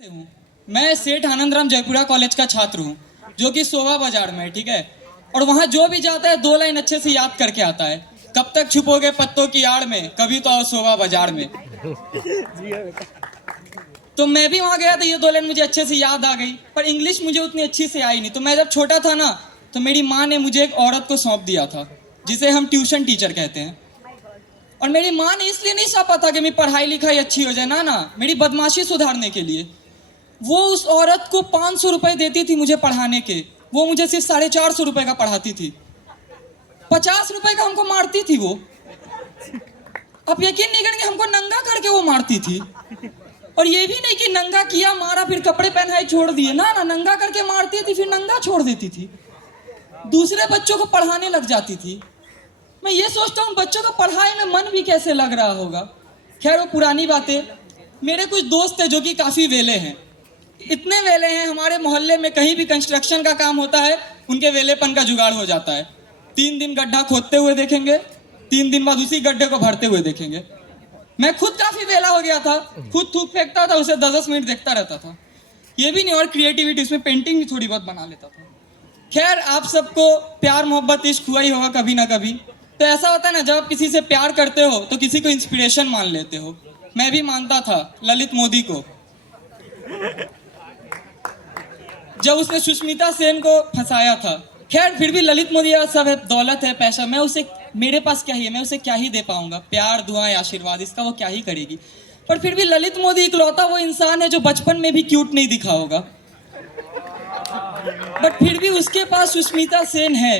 से हूँ। मैं सेठ आनंदराम जयपुरा कॉलेज का छात्र हूँ जो कि शोभा बाजार में है, ठीक है। और वहाँ जो भी जाता है 2 लाइन अच्छे से याद करके आता है। कब तक छुपोगे पत्तों की आड़ में, कभी तो आओ शोभा बाजार में। तो मैं भी वहाँ गया था, ये 2 लाइन मुझे अच्छे से याद आ गई, पर इंग्लिश मुझे उतनी अच्छी से आई नहीं। तो मैं जब छोटा था ना, तो मेरी माँ ने मुझे एक औरत को सौंप दिया था जिसे हम ट्यूशन टीचर कहते हैं। और मेरी माँ ने इसलिए नहीं सौंपा था कि मेरी पढ़ाई लिखाई अच्छी हो जाए, ना, मेरी बदमाशी सुधारने के लिए। वो उस औरत को 500 रुपए देती थी मुझे पढ़ाने के, वो मुझे सिर्फ 450 रुपए का पढ़ाती थी। 50 रुपए का हमको मारती थी वो। आप यकीन नहीं करेंगे, हमको नंगा करके वो मारती थी। और ये भी नहीं कि नंगा किया मारा फिर कपड़े पहनाए छोड़ दिए, ना, नंगा करके मारती थी फिर नंगा छोड़ देती थी। दूसरे बच्चों को पढ़ाने लग जाती थी। मैं ये सोचता हूँ बच्चों को पढ़ाई में मन भी कैसे लग रहा होगा। खैर वो पुरानी बातें। मेरे कुछ दोस्त हैं जो कि काफ़ी वेले हैं, इतने वेले हैं, हमारे मोहल्ले में कहीं भी कंस्ट्रक्शन का काम होता है उनके वेलेपन का जुगाड़ हो जाता है। 3 दिन गड्ढा खोदते हुए देखेंगे, 3 दिन बाद उसी गड्ढे को भरते हुए देखेंगे। मैं खुद काफ़ी वेला हो गया था, खुद थूक फेंकता था, उसे 10-10 मिनट देखता रहता था। ये भी नहीं, और क्रिएटिविटी, उसमें पेंटिंग भी थोड़ी बहुत बना लेता था। खैर आप सबको प्यार मोहब्बत इश्क हुआ ही होगा कभी ना कभी। तो ऐसा होता है ना, जब आप किसी से प्यार करते हो तो किसी को इंस्पिरेशन मान लेते हो। मैं भी मानता था ललित मोदी को, जब उसने सुष्मिता सेन को फंसाया था। खैर फिर भी ललित मोदी सब है, दौलत है, पैसा, मैं उसे, मेरे पास क्या ही है, मैं उसे क्या ही दे पाऊंगा, प्यार दुआएं आशीर्वाद, इसका वो क्या ही करेगी। पर फिर भी ललित मोदी इकलौता वो इंसान है जो बचपन में भी क्यूट नहीं दिखा होगा, बट फिर भी उसके पास सुष्मिता सेन है।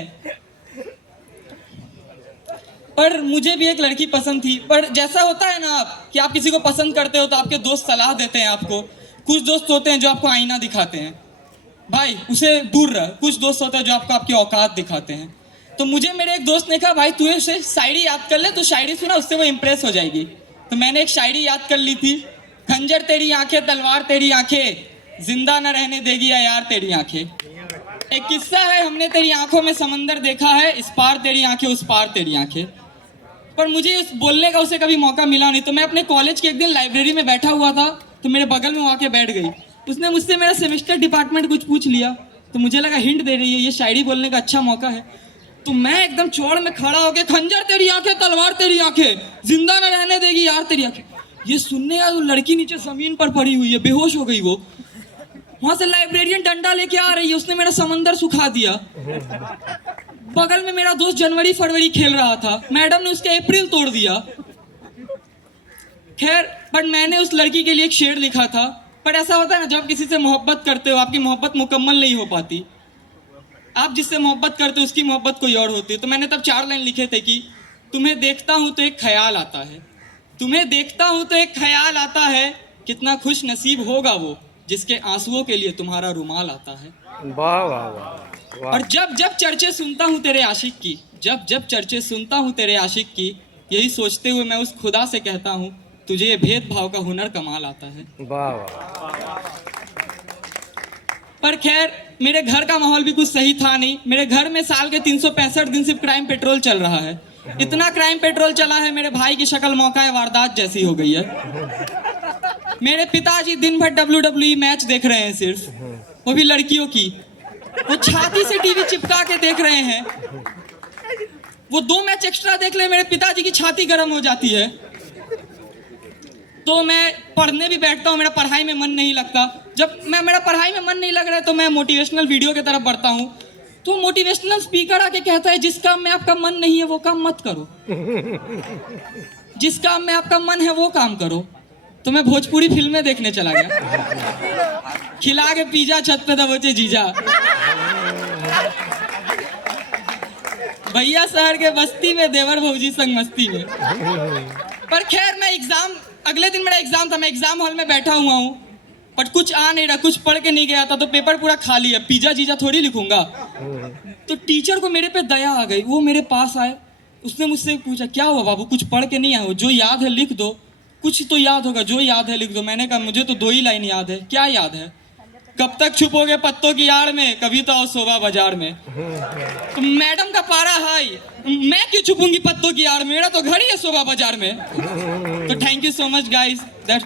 पर मुझे भी एक लड़की पसंद थी। पर जैसा होता है ना, आप कि आप किसी को पसंद करते हो तो आपके दोस्त सलाह देते हैं आपको। कुछ दोस्त होते हैं जो आपको आईना दिखाते हैं, भाई उसे दूर रह। कुछ दोस्त होते हैं जो आपको आपकी औकात दिखाते हैं। तो मुझे मेरे एक दोस्त ने कहा, भाई तू उसे शायरी याद कर ले, तो शायरी सुना, उससे वो इम्प्रेस हो जाएगी। तो मैंने एक शायरी याद कर ली थी। खंजर तेरी आंखें, तलवार तेरी आंखें, जिंदा न रहने देगी या यार तेरी आंखें। एक किस्सा है, हमने तेरी आंखों में समंदर देखा है, इस पार तेरी आंखें उस पार तेरी आंखें। पर मुझे उस बोलने का उसे कभी मौका मिला नहीं। तो मैं अपने कॉलेज के एक दिन लाइब्रेरी में बैठा हुआ था, तो मेरे बगल में वो आके बैठ गई। उसने मुझसे मेरा सेमेस्टर डिपार्टमेंट कुछ पूछ लिया, तो मुझे लगा हिंट दे रही है, ये शायरी बोलने का अच्छा मौका है। तो मैं एकदम चौड़ में खड़ा होकर, खंजर तेरी आंखें, तलवार तेरी आंखें, जिंदा न रहने देगी यार तेरी आंखें। ये सुनने का तो लड़की नीचे जमीन पर पड़ी हुई है, बेहोश हो गई वो। वहां से लाइब्रेरियन डंडा लेके आ रही है, उसने मेरा समंदर सुखा दिया। बगल में मेरा दोस्त जनवरी फरवरी खेल रहा था, मैडम ने उसके अप्रैल तोड़ दिया। खैर बट मैंने उस लड़की के लिए एक शेर लिखा था। पर ऐसा होता है ना, जब किसी से मोहब्बत करते हो, आपकी मोहब्बत मुकम्मल नहीं हो पाती। आप जिससे मोहब्बत करते हो उसकी मोहब्बत कोई और होती है। तो मैंने तब 4 लाइन लिखे थे कि तुम्हें देखता हूं तो एक ख्याल आता है, तुम्हें देखता हूं तो एक ख्याल आता है, कितना खुश नसीब होगा वो जिसके आंसुओं के लिए तुम्हारा रुमाल आता है। वाह वाह वाह। और जब जब चर्चे सुनता हूँ तेरे आशिक की, जब जब चर्चे सुनता हूँ तेरे आशिक की, यही सोचते हुए मैं उस खुदा से कहता हूँ, तुझे ये भेदभाव का हुनर कमाल आता है। वाह वाह। पर खैर मेरे घर का माहौल भी कुछ सही था नहीं। मेरे घर में साल के 365 दिन सिर्फ क्राइम पेट्रोल चल रहा है। इतना क्राइम पेट्रोल चला है, मेरे भाई की शक्ल मौका वारदात जैसी हो गई है। मेरे पिताजी दिन भर WWE मैच देख रहे हैं, सिर्फ वो भी लड़कियों की। वो छाती से टीवी चिपका के देख रहे हैं। वो 2 मैच एक्स्ट्रा देख ले, मेरे पिताजी की छाती गर्म हो जाती है। तो मैं पढ़ने भी बैठता हूँ, मेरा पढ़ाई में मन नहीं लगता। जब मेरा पढ़ाई में मन नहीं लग रहा है तो मैं मोटिवेशनल वीडियो की तरफ बढ़ता हूँ। तो मोटिवेशनल स्पीकर आके कहता है, जिस काम में आपका मन नहीं है वो काम मत करो, जिस काम में आपका मन है वो काम करो। तो मैं भोजपुरी फिल्में देखने चला गया। खिला के पिज्जा छत पे दबोचे जीजा, भैया शहर के बस्ती में, देवर भौजी संग मस्ती में। पर खैर मैं अगले दिन मेरा एग्जाम था, मैं एग्जाम हॉल में बैठा हुआ हूँ, बट कुछ आ नहीं रहा, कुछ पढ़ के नहीं गया था, तो पेपर पूरा खाली है। पिज्जा जीजा थोड़ी लिखूंगा। तो टीचर को मेरे पे दया आ गई, वो मेरे पास आए, उसने मुझसे पूछा, क्या हुआ बाबू, कुछ पढ़ के नहीं आए हो, जो याद है लिख दो, कुछ तो याद होगा, जो याद है लिख दो। मैंने कहा मुझे तो 2 ही लाइन याद है। क्या याद है? कब तक छुपोगे पत्तों की आड़ में, कभी तो आओ शोभा बाजार में। तो मैडम का पारा हाई, मैं क्यों छुपूंगी पत्तों की आड़ में, मेरा तो घर ही है शोभा बाजार में। तो thank you so much guys, that